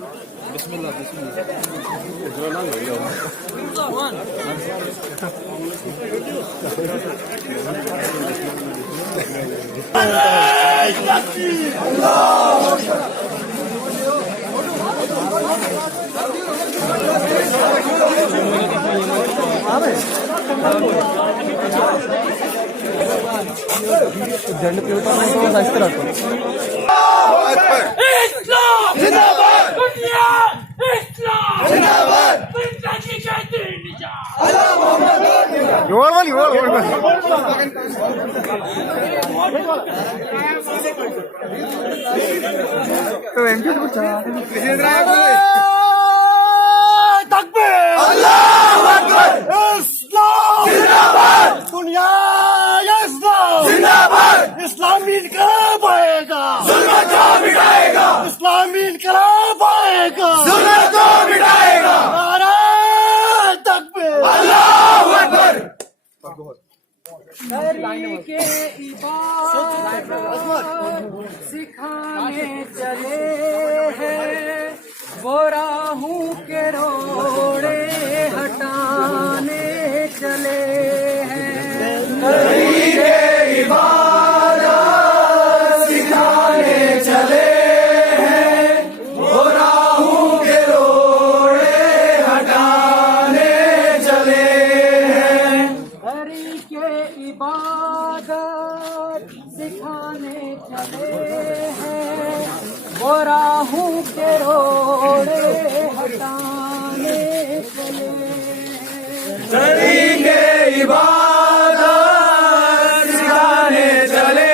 بسم الله بسم الله. جنڈ پہ اترنا اس طرح اسلام زندہ دنیا اسلام زندہ زندگی کے دین نجات تکبیر اللہ اکبر اسلام زندہ باد دنیا اسلام زندہ باد اسلامی انقلاب آئے گا ظلمت کو مٹائے گا اسلامی انقلاب آئے گا ظلمت کو مٹائے گا نعرہ تکبیر اللہ اکبر طریقے عبادت سکھانے چلے ہیں وہ راہوں کے روڑے ہٹانے چلے ہیں طریقے عبادت سکھانے چلے ہیں وہ راہوں کے روڑے ہٹانے چلے ہیں طریقے عبادت سکھانے چلے ہیں وہ راہوں کے روڑے ہٹانے چلے ہیں طریقے عبادت سکھانے چلے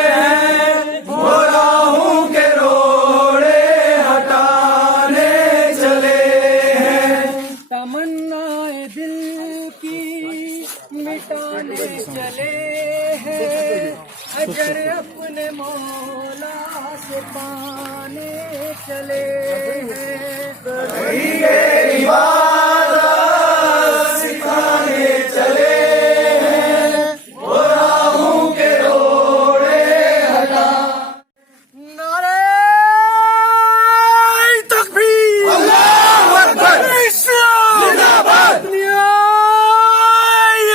ہیں وہ راہوں کے روڑے ہٹانے چلے ہیں تمنائے دل کی مٹانے چلے ہیں اجر اپنے مولا سے پانے چلے ہیں طریقے عبادت سکھانے چلے ہیں وہ راہوں کے روڑے نعرہ تکبیر اللہ اکبر اسلام زندہ باد دنیا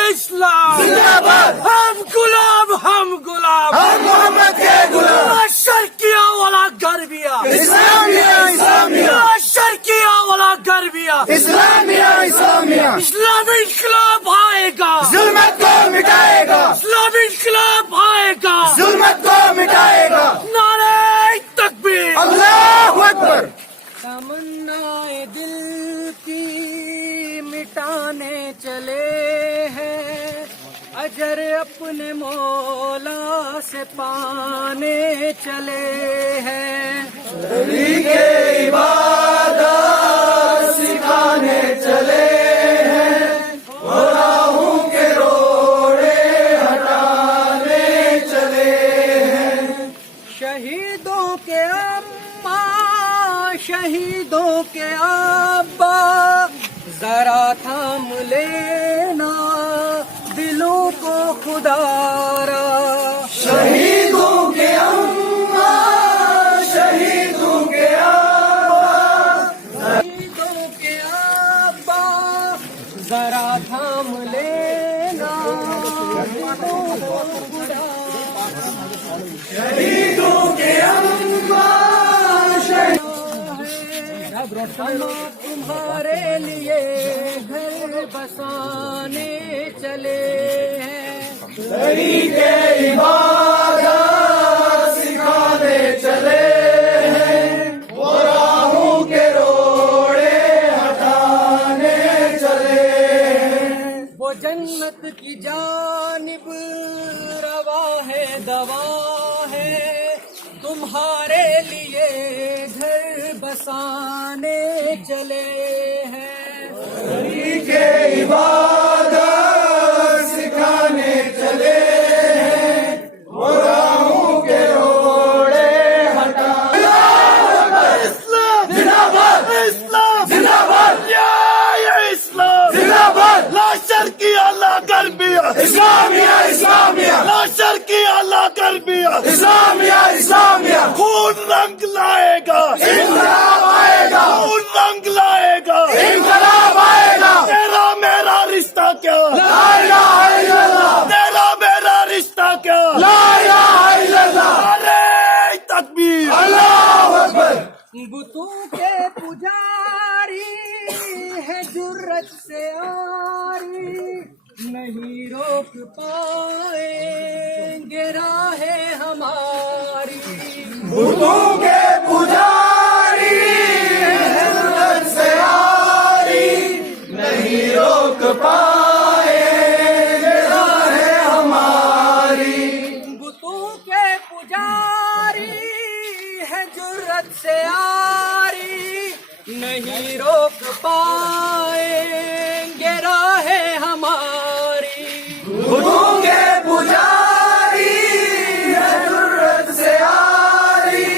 اسلام زندہ باد ہم غلام ہم غلام ہم محمد کے غلام شرقیہ والا غربیہ اسلامیہ اسلامیہ شرقیہ والا غربیہ اسلامیہ اسلامیہ اسلامی انقلاب آئے گا ظلمت کو مٹائے گا اسلامی انقلاب آئے گا ظلمت کو مٹائے گا نعرہ تکبیر اللہ اکبر تمنائے دل کی مٹانے چلے ہیں اجر اپنے مولا سے پانے چلے ہیں طریقے عبادت سکھانے چلے ہیں وہ راہوں کے روڑے ہٹانے چلے ہیں شہیدوں کے اماں شہیدوں کے ابا ذرا تھام لینا دلوں کو خدا را شہیدوں کے اماں شہیدوں کے ابا شہیدوں کے ابا ذرا تھام لینا دلوں کو خدا شہیدوں کے اماں تمہارے لیے گھر بسانے چلے ہیں طریقے عبادت سکھانے چلے ہیں وہ راہوں کے روڑے ہٹانے چلے ہیں وہ جنت کی جانب روا ہے دوا ہے تمہارے لیے گھر بسانے چلے ہیں طریقے عبادت سکھانے چلے ہیں وہ راہوں کے روڑے ہٹانے اسلام زندہ باد اسلام زندہ باد اسلام زندہ باد لا شرقیہ لا غربیہ اسلامیہ اسلامیہ لا شرقیہ لا غربیہ اسلامیہ اسلامیہ خون رنگ لائے گا انقلاب آئے گا بتوں کے پجاری ہے جرت سے آری نہیں روک پائیں گے راہ ہماری بتوں کے پجاری ہے جرت سے آری نہیں روک پائیں گے راہ ہماری بتوں کے پجاری ہے جرت سے آری نہیں روک پائیں گے راہ ہماری بتوں کے پجاری ہے جرت سے آری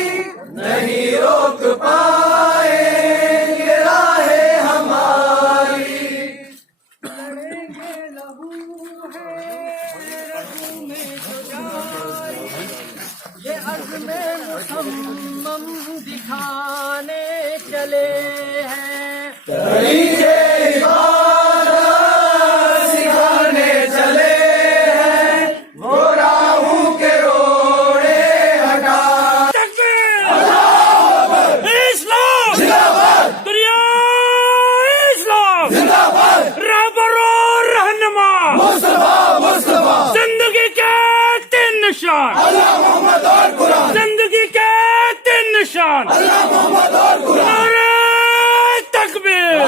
نہیں روک پائیں گے راہ ہماری لڑیں گے لہو ہے رگوں میں جو جاری یہ عزم مصمم دکھانے چلے ہیں سکھانے چلے ہیں وہ راہوں کے روڑے ہٹا اسلام دنیا اسلام رہبر و رہنما زندگی کے تین نشان زندگی کے تین نشان نعرہ تکبیر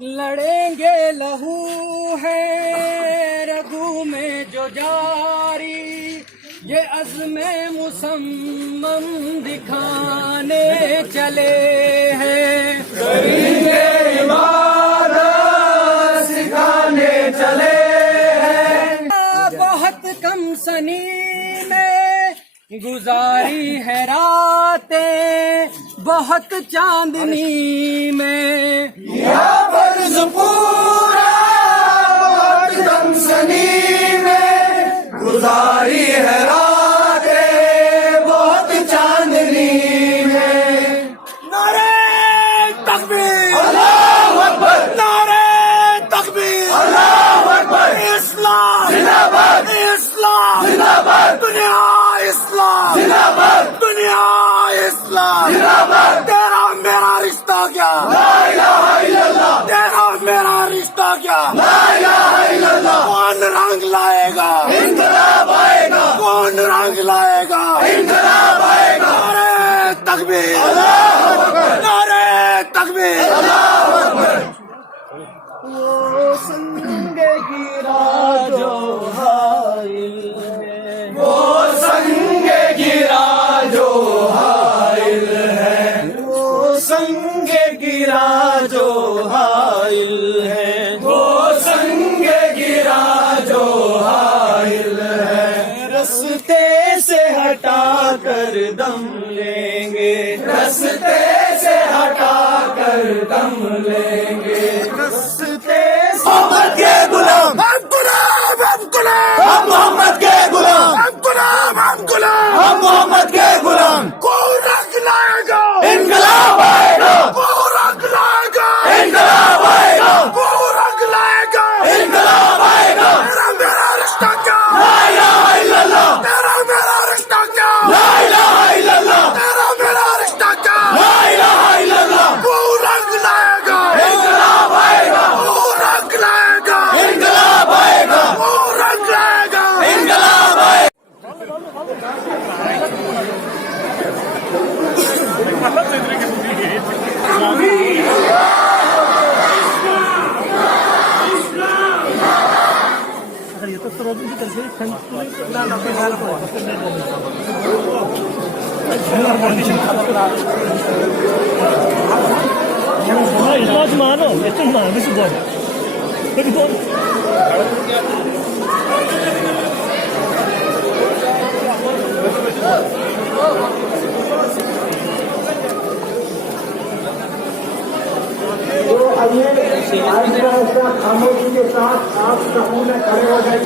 لڑیں گے لہو ہے رگوں میں جو جاری یہ عزم مصمم دکھانے چلے ہیں سکھانے چلے بہت کم سنی میں گزاری ہے راتیں بہت چاندنی میں فرض پورا بہت کم سنی میں گزاری ہے راتیں بہت چاندنی میں نعرہ تکبیر اللہ اکبر نعرہ تکبیر اللہ اکبر اسلام زندہ باد اسلام زندہ باد دنیا اسلام زندہ باد دنیا اسلام زندہ باد تیرا میرا رشتہ کیا لا الہ الا اللہ تیرا میرا رشتہ کیا لا الہ الا اللہ کون رنگ لائے گا انقلاب آئے گا کون رنگ لائے گا انقلاب آئے گا نعرہ تکبیر اللہ اکبر نعرہ تکبیر اللہ اکبر وہ سنگ گرا جو حائل ہے وہ سنگ گرا جو حائل ہے وہ سنگ گرا جو حائل ہے وہ سنگ گرا جو حائل ہے رستے سے ہٹا کر دم لیں گے رستے سے ہٹا کر دم لیں گے رستے محمد کے غلام ہم غلام ہم غلام ہم محمد کے غلام ہم غلام ہم غلام ہم محمد کے غلام کون رنگ لائے گا انقلاب آئے گا کون رنگ لائے گا انقلاب آئے گا کون رنگ لائے گا انقلاب آئے گا تیرا میرا رشتہ کیا لا الہ الا اللہ تیرا میرا رشتہ کیا لا الہ الا اللہ تیرا میرا رشتہ کیا لا الہ الا اللہ کون رنگ لائے گا انقلاب آئے گا کون رنگ لائے گا انقلاب آئے گا کون رنگ لائے گا انقلاب آئے گا خاموشی کے ساتھ آپ سموں میں کھڑے ہو گئے.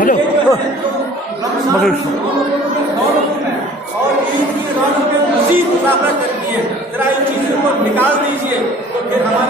ہلو اور ان کی رانوں پہ مزید مسافرت کرنی ہے. ذرا ان چیزوں کو نکال دیجیے تو پھر ہمارے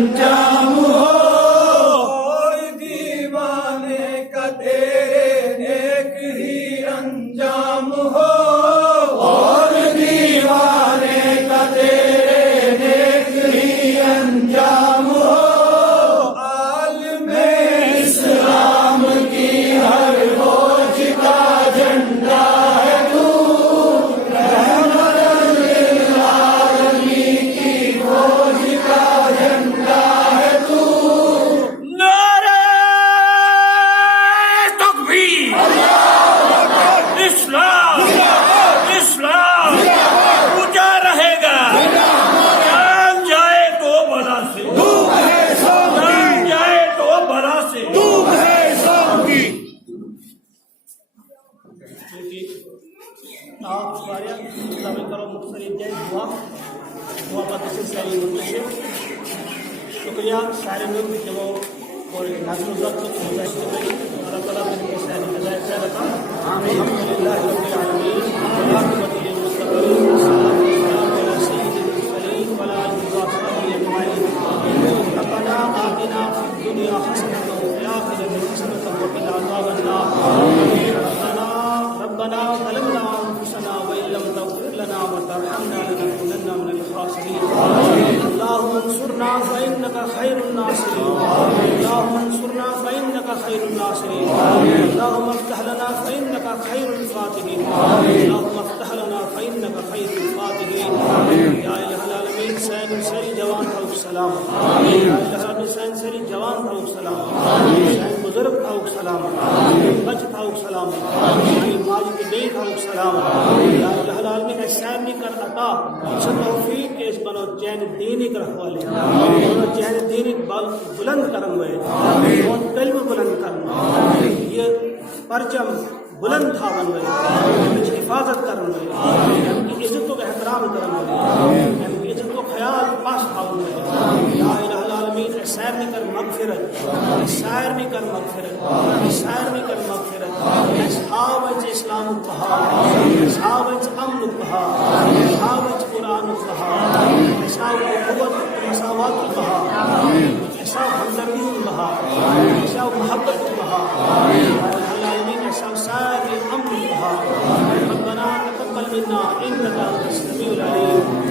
انجام ہو اور دیوانے کا تیرے نیک ہی انجام ہو اور دیوانے کا تیرے نیک ہی انجام ہو عالم اسلام کی ہر فوج کا جھنڈا ہے تو رحمت للعالمین کی فوج کا جھنڈا ہے تو نعرہ تکبیر اسلام اسلام اونچا رہے گا جان جائے تو بلا سے جان جائے تو بلا سے آپ سارے طبع کرو مختلف جائے دعا دعا پتہ سے ساری منتشر شکریہ سارے لوگ جب اور نظم ضبط ہو جائے اللہ تعالیٰ نے ان ساری ہدایت سے رکھا الحمدللہ رب العالمین والعاقبۃ للمتقین والسلام علی سید المرسلین وعلی آلہ وصحبہ اجمعین ربنا آتنا فی الدنیا حسنۃ وفی الآخرۃ حسنۃ وقنا عذاب النار ربنا ظلمنا انفسنا وان لم تغفر لنا وترحمنا لنكونن من الخاسرين اللهم انصرنا فانك خير الناصرين اللهم انصرنا فانك خير الناصرين اللهم افتح لنا فانك خير الفاتحين اللهم افتح لنا فانك خير الفاتحين يا الہ العالمین سین سری جوان تھا سلام یا الہ العالمین سین سری جوان تھا سلام سین بزرگ تھا سلام بچ تھا سلام ماجد بے تھا سلام یا الہ العالمین احسان نہیں کر عطا سب توفیق کے اس بنو چین دینی کر حوالے بنو چین دینی بلند کرن ہوئے اور کلم بلند کرن یہ پرچم بلند تھا بن ہوئے حفاظت کرن ہوئے ان کی عزت و احترام کرن ہوئے ان کی عزت و خیال پاس تھا بن ہوئے یا الہ العالمین سیر نہیں کر مغفرت سیر نہیں کر مغفرت سیر نہیں کر مغفرت اصحاب اسلام البہار اصحاب امن البہار اصحاب قرآن البہار اصحاب قوت مساوات البہار اصحاب ہمدردی البہار اصحاب محبت البہار العالمین اصحاب سائر امن البہار ربنا تقبل منا انك انت السميع العليم